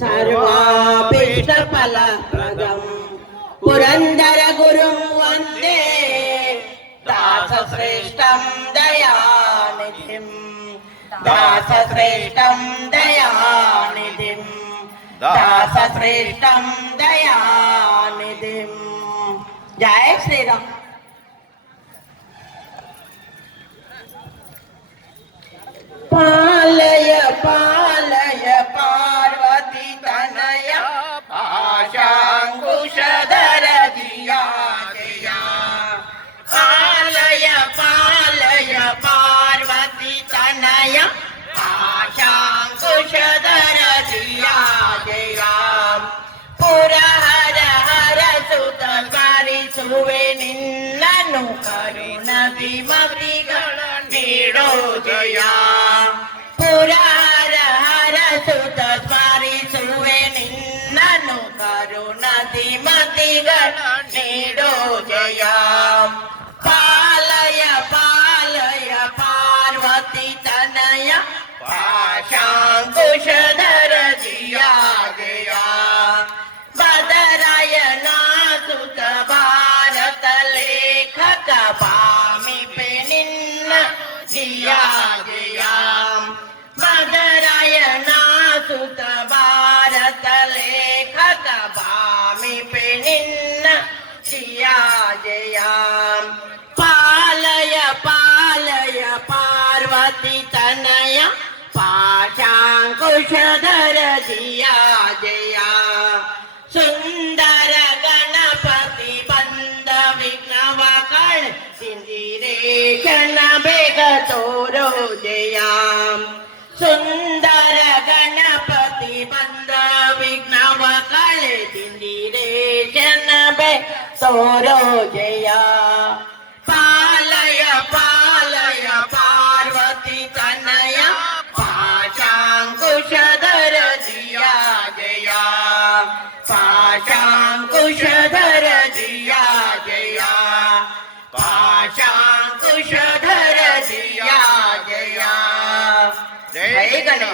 सर्वाभीष्टफलप्रदम् पुरन्दर गुरुं वन्दे दासश्रेष्ठं दयानिधिम् दासश्रेष्ठं दयानिधिम् दासश्रेष्ठं दयानिधिम् जय श्रीराम ಸ್ಮರಿಸುವೆ ನಿನ್ನನು ಕರುಣದಿ ಮತಿಗಳ ನೀಡೋ ಜಯ ಪುರಹರ ಹರ ಸುತ ಸ್ಮರಿಸುವೆ ನಿನ್ನನು ಕರುಣದಿ ಮತಿಗಳ ನೀಡೋ ಜಯ ಪಾಲಯ ಪಾಲಯ ಪಾರ್ವತಿ ತನಯ ಪಾಶಾಂಕುಶಧರ ಪಾಮಿಪೆ ನಿನ್ನ ಜಿಯಾ ಜಯ ಬದರಾಯಣ ಸುತ ಭಾರತ ಲೇಖಕ ಪಾಮಿಪೆ ನಿನ್ನ ಜಿಯಾ ಜಯ ಪಾಲಯ ಪಾಲಯ ಪಾರ್ವತಿ ತನಯ ಪಾಶಾಂಕುಶಧರ ಜಿಯಾ ഇന്ദിരേഖന വേഗ തോരോ ജയാം സുന്ദര ഗണപതി ബന്ധ വിഘ്നവ കളെ ഇന്ദിരേഖന വേഗ തോരോ ജയാം 来一个呢